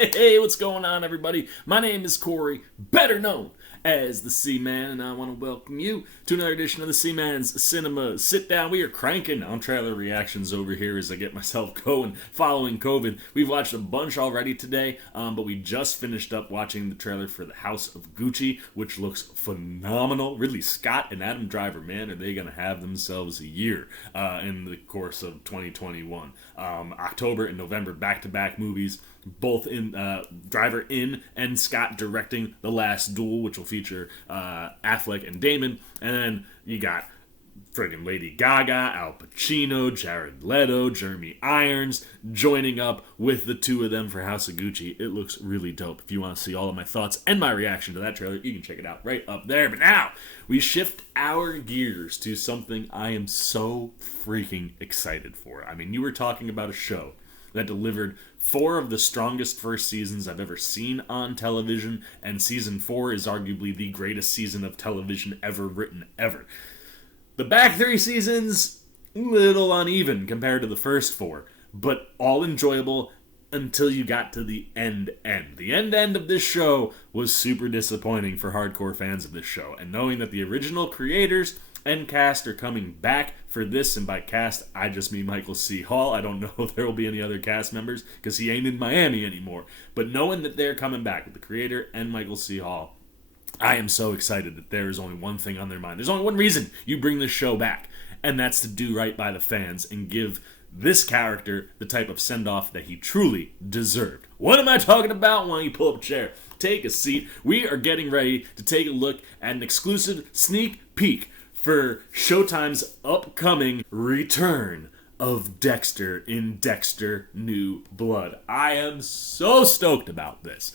Hey, what's going on, everybody? My name is Corey, better known as the C-Man, and I want to welcome you to another edition of the C-Man's Cinema Sit-Down. We are cranking on trailer reactions over here as I get myself going following COVID. We've watched a bunch already today, but we just finished up watching the trailer for The House of Gucci, which looks phenomenal. Ridley Scott and Adam Driver, man, are they going to have themselves a year in the course of 2021. October and November back-to-back movies, both in Driver in and Scott directing The Last Duel, which will feature Affleck and Damon. And then you got friggin' Lady Gaga, Al Pacino, Jared Leto, Jeremy Irons joining up with the two of them for House of Gucci. It looks really dope. If you want to see all of my thoughts and my reaction to that trailer, you can check it out right up there. But now, we shift our gears to something I am so freaking excited for. I mean, you were talking about a show that delivered 4 of the strongest first seasons I've ever seen on television, and season 4 is arguably the greatest season of television ever written, ever. The back 3 seasons, little uneven compared to the first 4, but all enjoyable until you got to the end. The end of this show was super disappointing for hardcore fans of this show, and knowing that the original creators and cast are coming back for this, and by cast, I just mean Michael C. Hall. I don't know if there will be any other cast members, because he ain't in Miami anymore. But knowing that they're coming back with the creator and Michael C. Hall, I am so excited that there is only one thing on their mind. There's only one reason you bring this show back, and that's to do right by the fans and give this character the type of send-off that he truly deserved. What am I talking about? Why don't you pull up a chair, take a seat. We are getting ready to take a look at an exclusive sneak peek for Showtime's upcoming return of Dexter in Dexter New Blood. I am so stoked about this.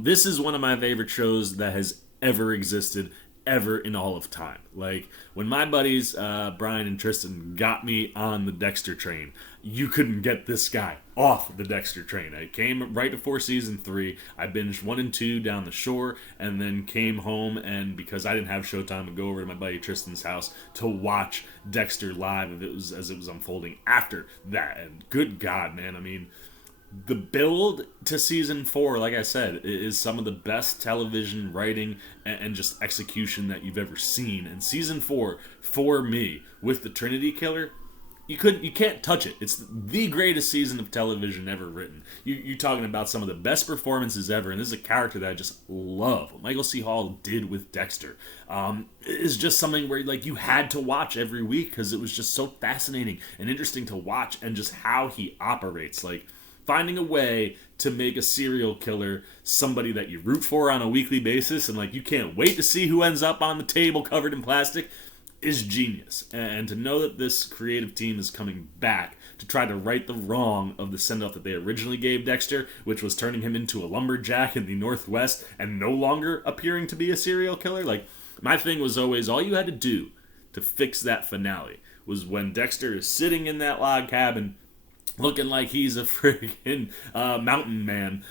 This is one of my favorite shows that has ever existed, ever in all of time. Like, when my buddies, Brian and Tristan, got me on the Dexter train, you couldn't get this guy off the Dexter train. I came right before season 3. I binged 1 and 2 down the shore, and then came home, and because I didn't have Showtime, I'd go over to my buddy Tristan's house to watch Dexter live as it was unfolding after that. And good God, man, I mean, the build to season 4, like I said, is some of the best television writing and just execution that you've ever seen. And season 4, for me, with the Trinity Killer, you can't touch it. It's the greatest season of television ever written. You're talking about some of the best performances ever, and this is a character that I just love. What Michael C. Hall did with Dexter is just something where you had to watch every week, because it was just so fascinating and interesting to watch, and just how he operates. Like, finding a way to make a serial killer somebody that you root for on a weekly basis, and you can't wait to see who ends up on the table covered in plastic, is genius. And to know that this creative team is coming back to try to right the wrong of the send-off that they originally gave Dexter, which was turning him into a lumberjack in the Northwest and no longer appearing to be a serial killer. My thing was always, all you had to do to fix that finale was when Dexter is sitting in that log cabin looking like he's a friggin' mountain man.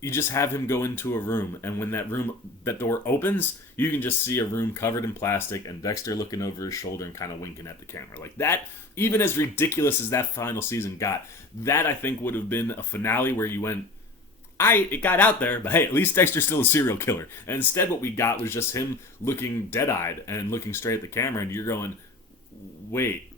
You just have him go into a room, and when that door opens, you can just see a room covered in plastic and Dexter looking over his shoulder and kind of winking at the camera. Like that, even as ridiculous as that final season got, that I think would have been a finale where you went, it got out there, but hey, at least Dexter's still a serial killer. And instead what we got was just him looking dead-eyed and looking straight at the camera, and you're going, wait,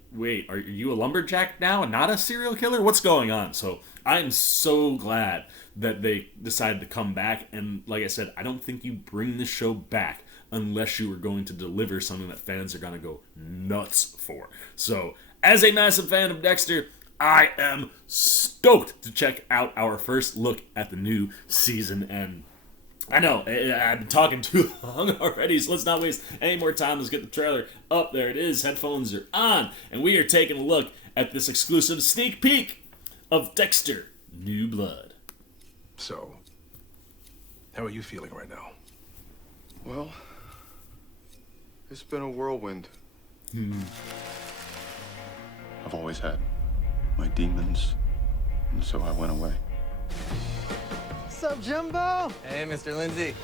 are you a lumberjack now and not a serial killer? What's going on? So I'm so glad that they decided to come back. And like I said, I don't think you bring this show back unless you are going to deliver something that fans are going to go nuts for. So as a massive fan of Dexter, I am stoked to check out our first look at the new season. And I know, I've been talking too long already, so let's not waste any more time. Let's get the trailer up. There it is. Headphones are on. And we are taking a look at this exclusive sneak peek of Dexter New Blood. So, how are you feeling right now? Well, it's been a whirlwind. I've always had my demons, and so I went away. What's up, Jumbo? Hey, Mr. Lindsay.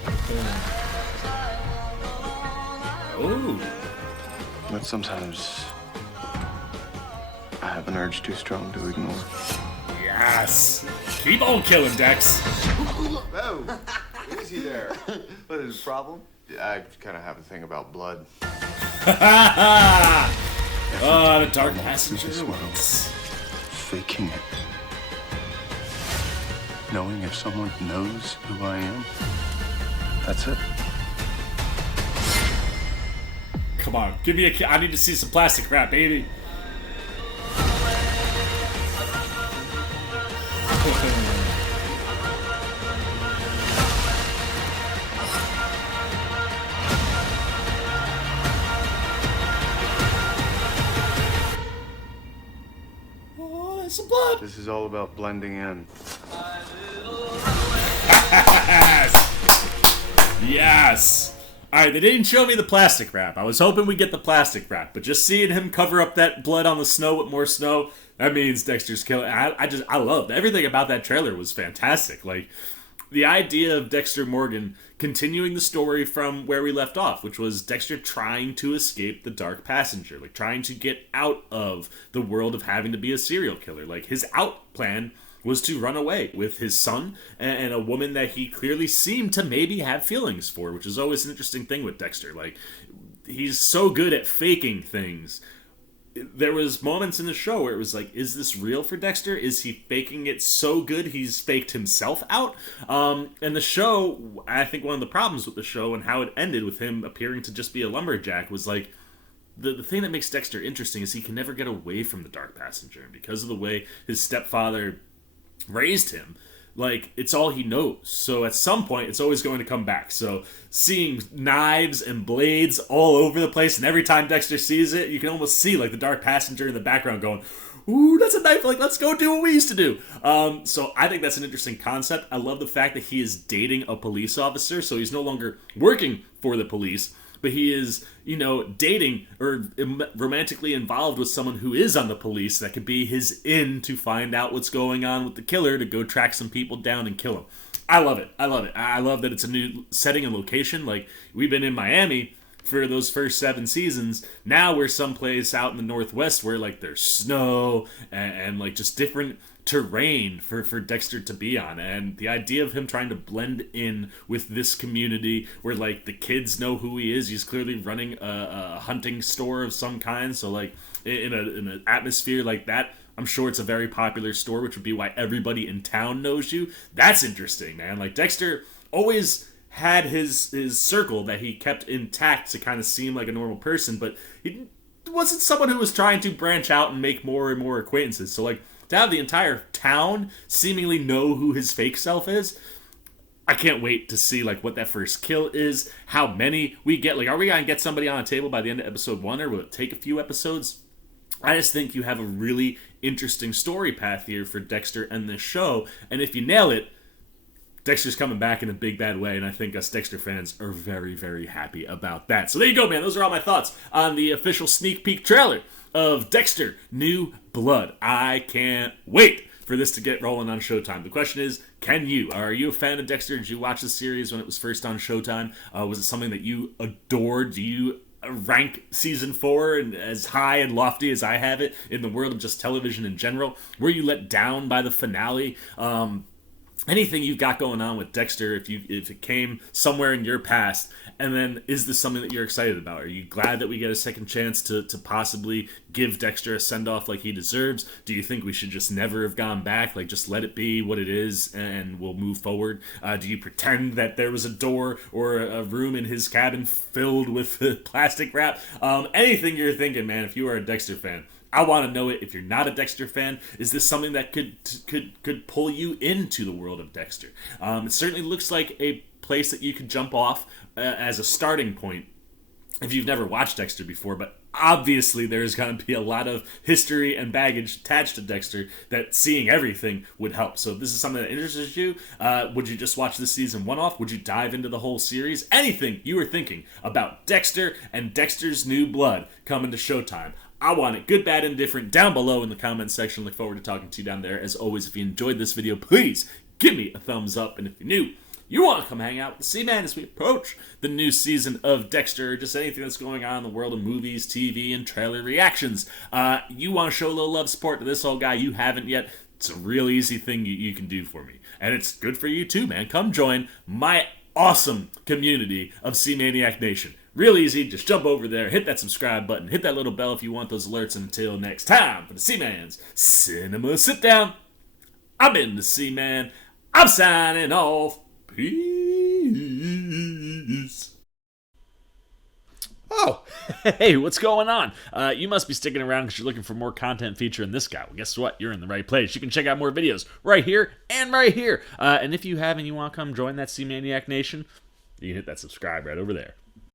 Ooh. But sometimes I have an urge too strong to ignore. Yes. Keep on killing, Dex. Whoa, easy there. What is the problem? I kind of have a thing about blood. Oh, the Dark Passenger. Faking it. Knowing if someone knows who I am. That's it. Come on, give me I need to see some plastic wrap, baby. Oh, there's some blood. This is all about blending in. Yes. All right, they didn't show me the plastic wrap. I was hoping we'd get the plastic wrap, but just seeing him cover up that blood on the snow with more snow, that means Dexter's killing. I loved everything about that trailer was fantastic. Like the idea of Dexter Morgan continuing the story from where we left off, which was Dexter trying to escape the Dark Passenger, like trying to get out of the world of having to be a serial killer. Like his out plan was to run away with his son and a woman that he clearly seemed to maybe have feelings for, which is always an interesting thing with Dexter. Like, he's so good at faking things. There was moments in the show where it was like, is this real for Dexter? Is he faking it so good he's faked himself out? And the show, I think one of the problems with the show and how it ended with him appearing to just be a lumberjack was like, the thing that makes Dexter interesting is he can never get away from the Dark Passenger. And because of the way his stepfather raised him, like, it's all he knows. So at some point it's always going to come back. So seeing knives and blades all over the place, and every time Dexter sees it, you can almost see like the Dark Passenger in the background going, ooh, that's a knife, like, let's go do what we used to do. So I think that's an interesting concept. I love the fact that he is dating a police officer, so he's no longer working for the police, but he is, dating or romantically involved with someone who is on the police that could be his in to find out what's going on with the killer, to go track some people down and kill them. I love it. I love that it's a new setting and location. Like, we've been in Miami for those first 7 seasons. Now we're someplace out in the Northwest where, like, there's snow and like, just different terrain for Dexter to be on, and the idea of him trying to blend in with this community where, like, the kids know who he is. He's clearly running a hunting store of some kind, so like in an atmosphere like that, I'm sure it's a very popular store, which would be why everybody in town knows you. That's interesting, man. Like, Dexter always had his circle that he kept intact to kind of seem like a normal person, but he wasn't someone who was trying to branch out and make more and more acquaintances. So, like, to have the entire town seemingly know who his fake self is, I can't wait to see, like, what that first kill is, how many we get. Like, are we going to get somebody on a table by the end of episode 1, or will it take a few episodes? I just think you have a really interesting story path here for Dexter and this show, and if you nail it, Dexter's coming back in a big bad way, and I think us Dexter fans are very, very happy about that. So there you go, man. Those are all my thoughts on the official sneak peek trailer of Dexter New Blood. I can't wait for this to get rolling on Showtime. The question is, can you? Are you a fan of Dexter? Did you watch the series when it was first on Showtime? Was it something that you adored? Do you rank season 4 and as high and lofty as I have it in the world of just television in general? Were you let down by the finale? Anything you've got going on with Dexter, if it came somewhere in your past, and then is this something that you're excited about? Are you glad that we get a second chance to possibly give Dexter a send-off like he deserves? Do you think we should just never have gone back, like just let it be what it is and we'll move forward? Do you pretend that there was a door or a room in his cabin filled with plastic wrap? Anything you're thinking, man, if you are a Dexter fan, I want to know it. If you're not a Dexter fan, is this something that could pull you into the world of Dexter? It certainly looks like a place that you could jump off as a starting point if you've never watched Dexter before, but obviously there's going to be a lot of history and baggage attached to Dexter that seeing everything would help. So if this is something that interests you, would you just watch this season one off? Would you dive into the whole series? Anything you were thinking about Dexter and Dexter's New Blood coming to Showtime, I want it, good, bad, indifferent, down below in the comments section. Look forward to talking to you down there. As always, if you enjoyed this video, please give me a thumbs up. And if you're new, you want to come hang out with the C-Man as we approach the new season of Dexter, or just anything that's going on in the world of movies, TV, and trailer reactions. You want to show a little love support to this old guy, you haven't yet, It's a real easy thing you can do for me. And it's good for you too, man. Come join my awesome community of C-Maniac Nation. Real easy. Just jump over there, hit that subscribe button, hit that little bell if you want those alerts. Until next time, for the C-Man's Cinema Sit Down, I've been the C-Man. I'm signing off. Peace. Oh, hey, what's going on? You must be sticking around because you're looking for more content featuring this guy. Well, guess what? You're in the right place. You can check out more videos right here and right here. And if you have and you want to come join that C-Maniac Nation, you can hit that subscribe right over there.